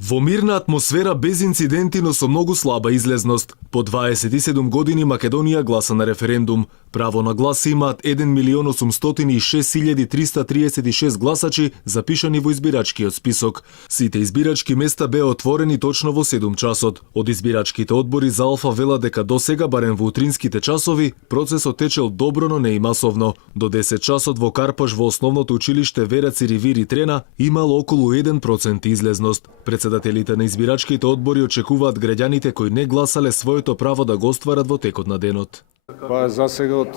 Во мирна атмосфера без инциденти, но со многу слаба излезност. По 27 години Македонија гласа на референдум. Право на глас имаат 1.806.336 гласачи запишани во избирачкиот список. Сите избирачки места беа отворени точно во 7 часот. Од избирачките одбори за Алфа велат дека досега, барем во утринските часови, процесот течел добро, но не и масовно. До 10 часот во Карпаш во основното училиште Вера Циривири Трена имало околу 1% излезност. Председателите на избирачките одбори очекуваат граѓаните кои не гласале своето право да го остварат во текот на денот. Па за сега од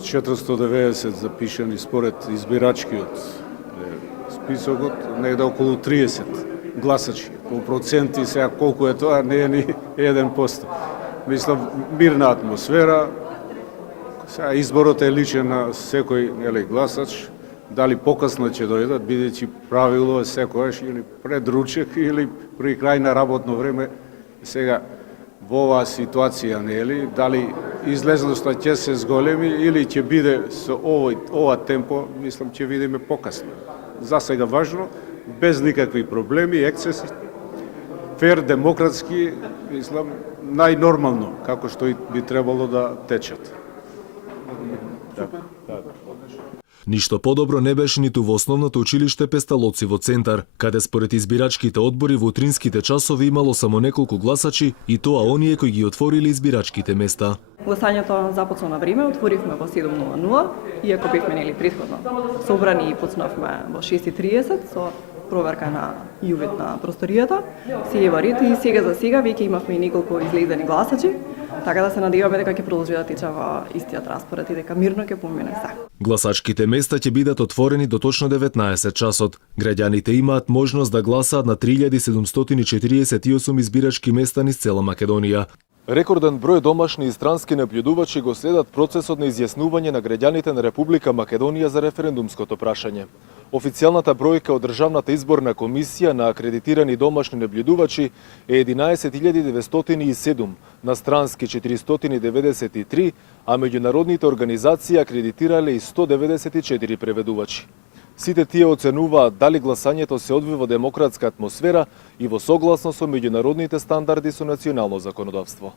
490 запишани според избирачкиот списокот, негде околу 30 гласачи. По проценти сега колку е тоа, не е ни 1%. Мислам, мирна атмосфера. Сега изборот е личен на секој гласач. Дали покасно ќе дојдат, бидејќи правило е секојаш или пред ручек или при крај на работно време. Сега во оваа ситуација, дали излезноста ќе се зголеми или ќе биде со ова темпо, мислам ќе видиме покасно. За сега важно, без никакви проблеми, ексцеси, фер, демократски, мислам, најнормално, како што и би требало да течат. Ништо подобро не беше ниту во основното училиште Песталоци во центар, каде според избирачките одбори во утринските часови имало само неколку гласачи и тоа оние кои ги отвориле избирачките места. Гласањето започна на време, отворивме во 7:00, иако бевме претходно собрани и почнавме во 6:30 со проверка на јувит на просторијата. Се ева ред и сега за сега веќе имавме и неколку излезени гласачи, така да се надеваме дека ќе продолжи да тече во истиот распоред и дека мирно ќе помине се. Гласачките места ќе бидат отворени до точно 19 часот. Граѓаните имаат можност да гласаат на 3748 избирачки места низ цела Македонија. Рекорден број домашни и странски наблюдувачи го следат процесот на изјаснување на граѓаните на Република Македонија за референдумското прашање. Официјалната бројка од Државната изборна комисија на акредитирани домашни наблюдувачи е 11.907, на странски 493, а меѓународните организации акредитирале и 194 преведувачи. Сите тие оценуваат дали гласањето се одвива во демократска атмосфера и во согласно со меѓународните стандарди со национално законодавство.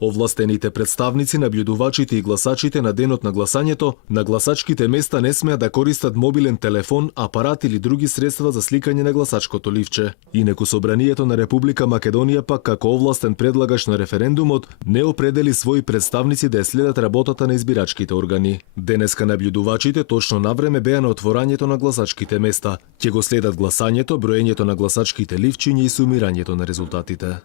Овластените представници, наблюдувачите и гласачите на денот на гласањето на гласачките места не смеат да користат мобилен телефон, апарат или други средства за сликање на гласачкото ливче. Инеку Собранието на Република Македонија пак како овластен предлагач на референдумот не определи своји представници да ја следат работата на избирачките органи. Денеска наблюдувачите точно на време беа на отворањето на гласачките места. Ќе го следат гласањето, броењето на гласачките ливчиња и сумирањето на резултатите.